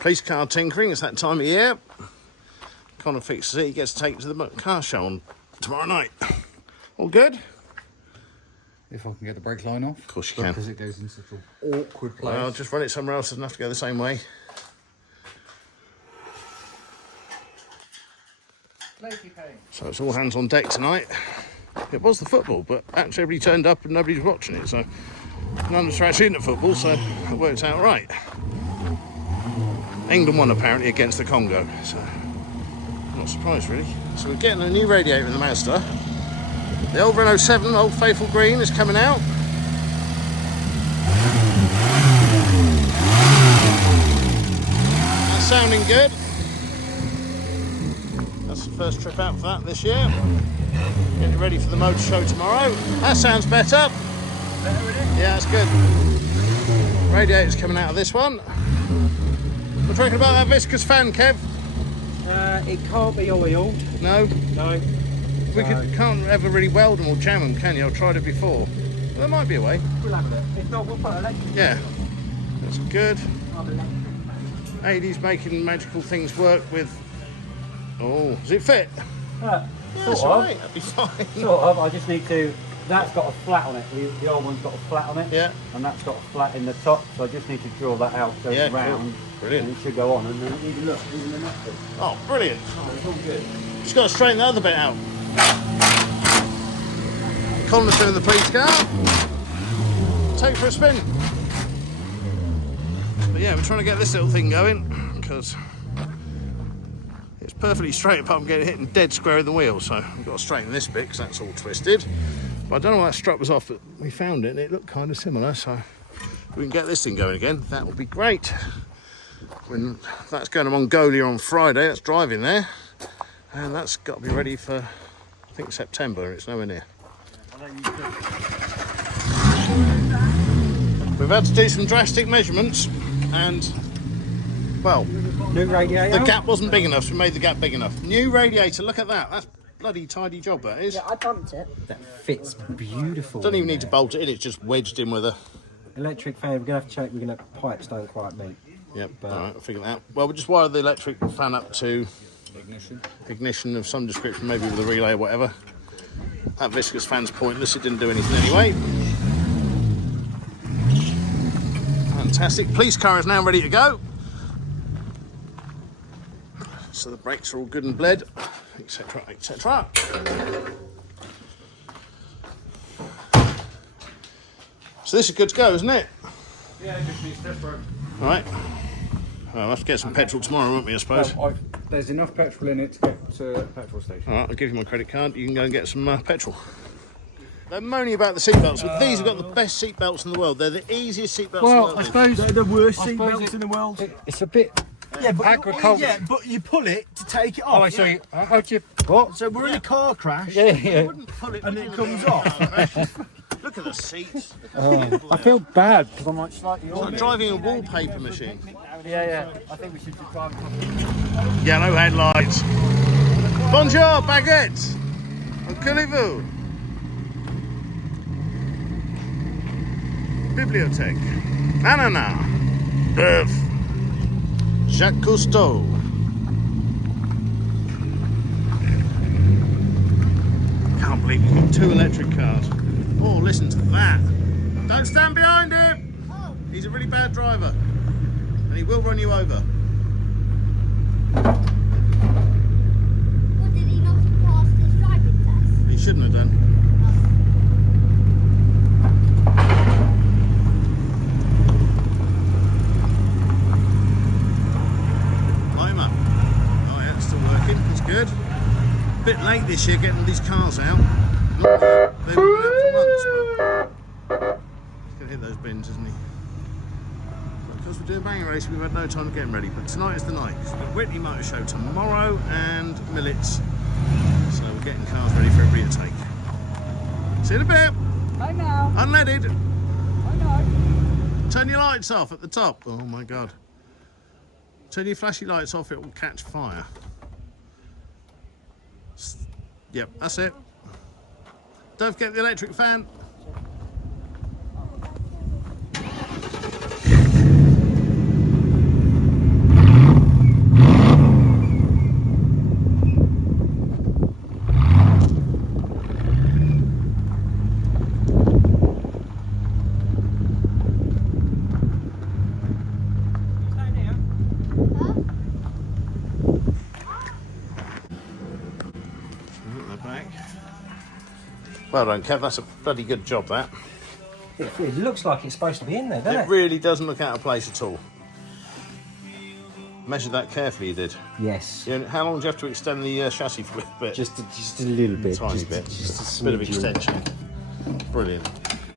Police car tinkering, it's that time of year. Connor fixes it, he gets to take it to the car show on tomorrow night. All good? If I can get the brake line off. Of course you can. Because it goes in such an awkward place. Well, just run it somewhere else, doesn't have to go the same way. So it's all hands on deck tonight. It was the football, but actually everybody turned up and nobody was watching it, so none of us are actually into football, so it worked out right. England won apparently against the Congo, so I'm not surprised really. So we're getting a new radiator in the Mazda. The old Renault 7, Old Faithful Green, is coming out. That's sounding good. That's the first trip out for that this year. Getting ready for the motor show tomorrow. That sounds better. Better, isn't it? Yeah, that's good. Radiator's coming out of this one. What do you reckon about that viscous fan, Kev? It can't be oiled. No? No. Can't ever really weld them or jam them, can you? I've tried it before. Well, there might be a way. We'll have it. If not, we'll put electric. Yeah, that's good. AD's making magical things work with... Oh, does it fit? Yeah, That's sort of. right, that'd be fine. Sort of. I just need to... That's got a flat on it. The old one's got a flat on it. Yeah. And that's got a flat in the top. So I just need to drill that out so Yeah, it's round. cool. Brilliant. And it should go on. And then even look, even the next bit. Oh, brilliant. Oh, it's all good. Just got to straighten the other bit out. Connor's doing the police car. Take for a spin. But yeah, we're trying to get this little thing going because it's perfectly straight apart from getting hit and dead square in the wheel. So we've got to straighten this bit because that's all twisted. But I don't know why that strut was off, but we found it and it looked kind of similar. So if we can get this thing going again, that would be great. When that's going to Mongolia on Friday, that's driving there. And that's got to be ready for, I think, September. It's nowhere near. We've had to do some drastic measurements and, well, New radiator. the gap wasn't big enough, so we made the gap big enough. New radiator, look at that. That's bloody tidy job, that is. Yeah, I bumped it. That fits beautiful. Don't even need to bolt it in, it's just wedged in with a... Electric fan, we're going to have to check. We're going to pipes don't quite meet. Yep, alright, I'll figure that out. Well, we'll just wire the electric fan up to... Ignition of some description, maybe with a relay or whatever. That viscous fan's pointless, it didn't do anything anyway. Fantastic. Police car is now ready to go. So the brakes are all good and bled, etc, etc. So this is good to go, isn't it? Yeah, it just needs test road. Alright. Well, we'll have to get some petrol tomorrow, won't we, I suppose? Well, there's enough petrol in it to get to a petrol station. Alright, I'll give you my credit card. You can go and get some petrol. They're moaning about the seatbelts, but these have got the best seatbelts in the world. They're the easiest seatbelts in the world. I suppose They're the worst I suppose seatbelts in the world. It's a bit Yeah, but agricultural. yeah, but you pull it to take it off. Oh, I see. How do you... What? So we're in a car crash, Yeah, yeah. Wouldn't pull it and it with comes the- off. Look at the seats. I feel bad because I'm like slightly... It's like driving a wallpaper machine. Yeah, yeah. I think we should just drive... Yellow headlights. Bonjour, baguette. Qu'allez-vous? Bibliothèque. Ananas. Bœuf. Jacques Cousteau. Can't believe we've got 2 electric cars. Oh, listen to that. Don't stand behind him. He's a really bad driver. And he will run you over. What, did he not pass his driving test? He shouldn't have done. Light him up. Oh yeah, it's still working. It's good. A bit late this year getting all these cars out. They've been out for months, but he's going to hit those bins, isn't he? Because we're doing banging race, we've had no time to get him ready. But tonight is the night. We've got Witney Motor Show tomorrow and Millets. So we're getting cars ready for everybody to take. See you in a bit. I know. Unleaded. I know. Turn your lights off at the top. Oh my God. Turn your flashy lights off, it will catch fire. Yep, that's it. Don't forget the electric fan. back. Well done, Kev. That's a bloody good job, that. It looks like it's supposed to be in there, doesn't It really doesn't look out of place at all. Measured that carefully, you did. Yes. How long do you have to extend the chassis for a bit? Just a little bit. Tiny bit. Just a bit of smidgen. extension. Brilliant.